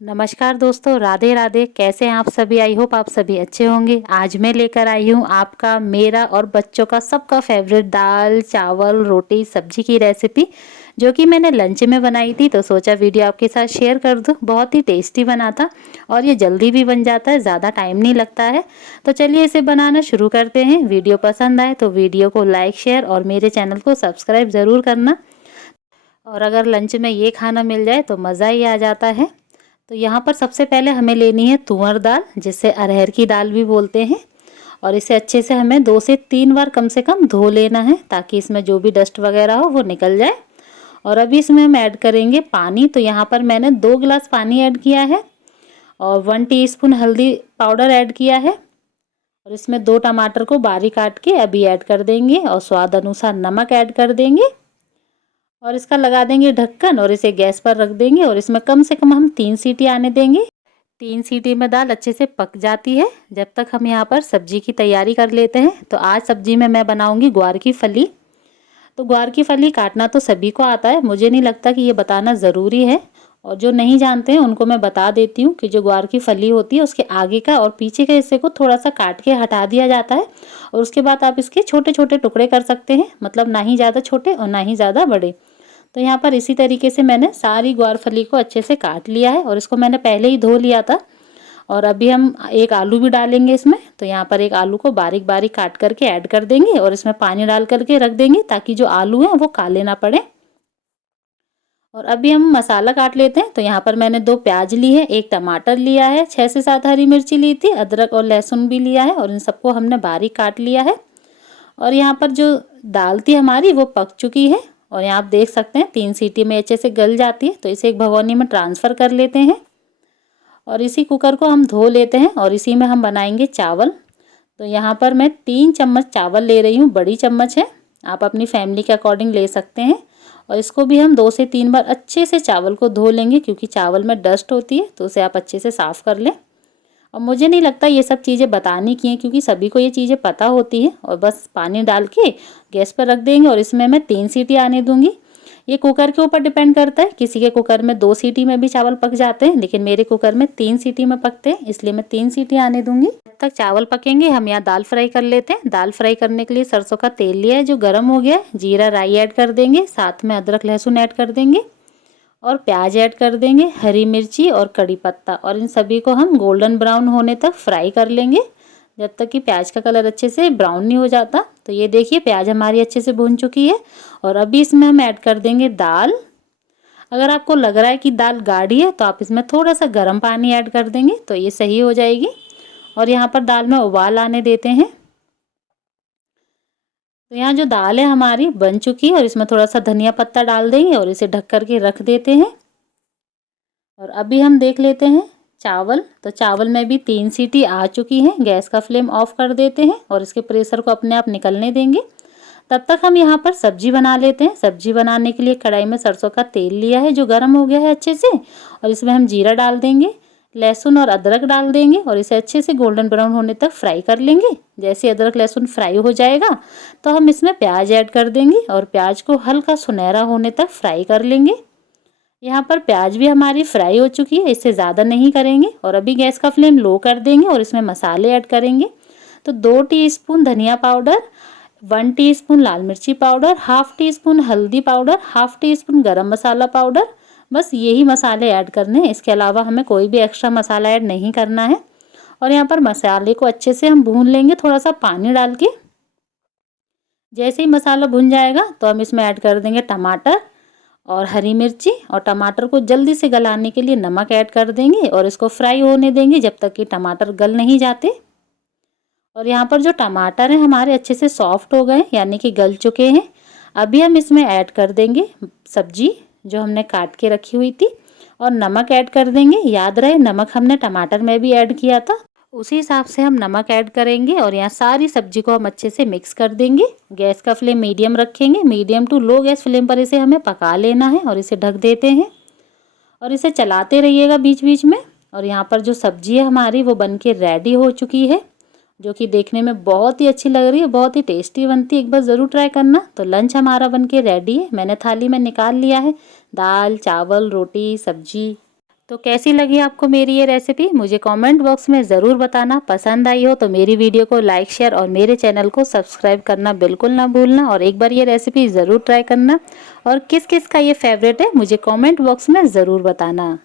नमस्कार दोस्तों, राधे राधे। कैसे हैं आप सभी? आई होप आप सभी अच्छे होंगे। आज मैं लेकर आई हूँ आपका, मेरा और बच्चों का सबका फेवरेट दाल चावल रोटी सब्जी की रेसिपी, जो कि मैंने लंच में बनाई थी। तो सोचा वीडियो आपके साथ शेयर कर दूँ। बहुत ही टेस्टी बना था और ये जल्दी भी बन जाता है, ज़्यादा टाइम नहीं लगता है। तो चलिए इसे बनाना शुरू करते हैं। वीडियो पसंद आए तो वीडियो को लाइक शेयर और मेरे चैनल को सब्सक्राइब ज़रूर करना। और अगर लंच में ये खाना मिल जाए तो मज़ा ही आ जाता है। तो यहाँ पर सबसे पहले हमें लेनी है तुअर दाल, जिसे अरहर की दाल भी बोलते हैं। और इसे अच्छे से हमें 2 से 3 बार कम से कम धो लेना है, ताकि इसमें जो भी डस्ट वगैरह हो वो निकल जाए। और अभी इसमें हम ऐड करेंगे पानी। तो यहाँ पर मैंने 2 गिलास पानी ऐड किया है और 1 टीस्पून हल्दी पाउडर ऐड किया है। और इसमें 2 टमाटर को बारीक काट के अभी ऐड कर देंगे और स्वाद अनुसार नमक ऐड कर देंगे। और इसका लगा देंगे ढक्कन और इसे गैस पर रख देंगे। और इसमें कम से कम हम 3 सीटी आने देंगे। 3 सीटी में दाल अच्छे से पक जाती है। जब तक हम यहाँ पर सब्जी की तैयारी कर लेते हैं। तो आज सब्जी में मैं बनाऊंगी ग्वार की फली। तो ग्वार की फली काटना तो सभी को आता है, मुझे नहीं लगता कि ये बताना ज़रूरी है। और जो नहीं जानते हैं उनको मैं बता देती हूँ कि जो ग्वार की फली होती है उसके आगे का और पीछे के हिस्से को थोड़ा सा काट के हटा दिया जाता है। और उसके बाद आप इसके छोटे छोटे टुकड़े कर सकते हैं, मतलब ना ही ज़्यादा छोटे और ना ही ज़्यादा बड़े। तो यहाँ पर इसी तरीके से मैंने सारी ग्वार फली को अच्छे से काट लिया है और इसको मैंने पहले ही धो लिया था। और अभी हम एक आलू भी डालेंगे इसमें। तो यहाँ पर एक आलू को बारीक बारीक काट करके ऐड कर देंगे और इसमें पानी डाल करके रख देंगे, ताकि जो आलू है वो काले ना पड़े। और अभी हम मसाला काट लेते हैं। तो यहाँ पर मैंने 2 प्याज ली है, 1 टमाटर लिया है, 6 से 7 हरी मिर्ची ली थी, अदरक और लहसुन भी लिया है और इन सबको हमने बारीक काट लिया है। और यहाँ पर जो दाल थी हमारी वो पक चुकी है और यहाँ आप देख सकते हैं 3 सीटी में अच्छे से गल जाती है। तो इसे एक भगोनी में ट्रांसफ़र कर लेते हैं और इसी कुकर को हम धो लेते हैं और इसी में हम बनाएंगे चावल। तो यहाँ पर मैं 3 चम्मच चावल ले रही हूँ, बड़ी चम्मच है, आप अपनी फैमिली के अकॉर्डिंग ले सकते हैं। और इसको भी हम 2 से 3 बार अच्छे से चावल को धो लेंगे, क्योंकि चावल में डस्ट होती है, तो उसे आप अच्छे से साफ़ कर लें। और मुझे नहीं लगता ये सब चीज़ें बताने की हैं, क्योंकि सभी को ये चीज़ें पता होती है। और बस पानी डाल के गैस पर रख देंगे और इसमें मैं 3 सीटी आने दूंगी। ये कुकर के ऊपर डिपेंड करता है, किसी के कुकर में 2 सीटी में भी चावल पक जाते हैं, लेकिन मेरे कुकर में 3 सीटी में पकते हैं, इसलिए मैं 3 सीटी आने दूंगी। जब तक चावल पकेंगे हम यहाँ दाल फ्राई कर लेते हैं। दाल फ्राई करने के लिए सरसों का तेल लिया है जो गर्म हो गया है। जीरा राई ऐड कर देंगे, साथ में अदरक लहसुन ऐड कर देंगे और प्याज ऐड कर देंगे, हरी मिर्ची और कड़ी पत्ता। और इन सभी को हम गोल्डन ब्राउन होने तक फ्राई कर लेंगे, जब तक कि प्याज का कलर अच्छे से ब्राउन नहीं हो जाता। तो ये देखिए प्याज हमारी अच्छे से भून चुकी है। और अभी इसमें हम ऐड कर देंगे दाल। अगर आपको लग रहा है कि दाल गाढ़ी है तो आप इसमें थोड़ा सा गर्म पानी ऐड कर देंगे, तो ये सही हो जाएगी। और यहाँ पर दाल में उबाल आने देते हैं। तो यहाँ जो दाल है हमारी बन चुकी है और इसमें थोड़ा सा धनिया पत्ता डाल देंगे और इसे ढक करके रख देते हैं। और अभी हम देख लेते हैं चावल। तो चावल में भी 3 सीटी आ चुकी हैं। गैस का फ्लेम ऑफ कर देते हैं और इसके प्रेशर को अपने आप निकलने देंगे। तब तक हम यहाँ पर सब्जी बना लेते हैं। सब्जी बनाने के लिए कढ़ाई में सरसों का तेल लिया है जो गर्म हो गया है अच्छे से। और इसमें हम जीरा डाल देंगे, लहसुन और अदरक डाल देंगे और इसे अच्छे से गोल्डन ब्राउन होने तक फ्राई कर लेंगे। जैसे अदरक लहसुन फ्राई हो जाएगा तो हम इसमें प्याज ऐड कर देंगे और प्याज को हल्का सुनहरा होने तक फ्राई कर लेंगे। यहाँ पर प्याज भी हमारी फ्राई हो चुकी है, इससे ज़्यादा नहीं करेंगे। और अभी गैस का फ्लेम लो कर देंगे और इसमें मसाले ऐड करेंगे। तो 2 टीस्पून धनिया पाउडर, 1 टीस्पून लाल मिर्ची पाउडर, हाफ टी स्पून हल्दी पाउडर, हाफ टी स्पून गरम मसाला पाउडर। बस यही मसाले ऐड करने हैं, इसके अलावा हमें कोई भी एक्स्ट्रा मसाला ऐड नहीं करना है। और यहाँ पर मसाले को अच्छे से हम भून लेंगे थोड़ा सा पानी डाल के। जैसे ही मसाला भुन जाएगा तो हम इसमें ऐड कर देंगे टमाटर और हरी मिर्ची। और टमाटर को जल्दी से गलाने के लिए नमक ऐड कर देंगे और इसको फ्राई होने देंगे जब तक कि टमाटर गल नहीं जाते। और यहाँ पर जो टमाटर हैं हमारे अच्छे से सॉफ्ट हो गए, यानी कि गल चुके हैं। अभी हम इसमें ऐड कर देंगे सब्जी जो हमने काट के रखी हुई थी और नमक ऐड कर देंगे। याद रहे नमक हमने टमाटर में भी ऐड किया था, उसी हिसाब से हम नमक ऐड करेंगे। और यहाँ सारी सब्जी को हम अच्छे से मिक्स कर देंगे। गैस का फ्लेम मीडियम रखेंगे, medium to low gas flame पर इसे हमें पका लेना है। और इसे ढक देते हैं और इसे चलाते रहिएगा बीच बीच में। और यहाँ पर जो सब्जी है हमारी वो बन के रेडी हो चुकी है, जो कि देखने में बहुत ही अच्छी लग रही है, बहुत ही टेस्टी बनती है। एक बार ज़रूर ट्राई करना। तो लंच हमारा बन के रेडी है, मैंने थाली में निकाल लिया है दाल चावल रोटी सब्जी। तो कैसी लगी आपको मेरी ये रेसिपी मुझे कमेंट बॉक्स में ज़रूर बताना। पसंद आई हो तो मेरी वीडियो को लाइक शेयर और मेरे चैनल को सब्सक्राइब करना बिल्कुल ना भूलना, और एक बार ये रेसिपी ज़रूर ट्राई करना। और किस किस का ये फेवरेट है मुझे कमेंट बॉक्स में ज़रूर बताना।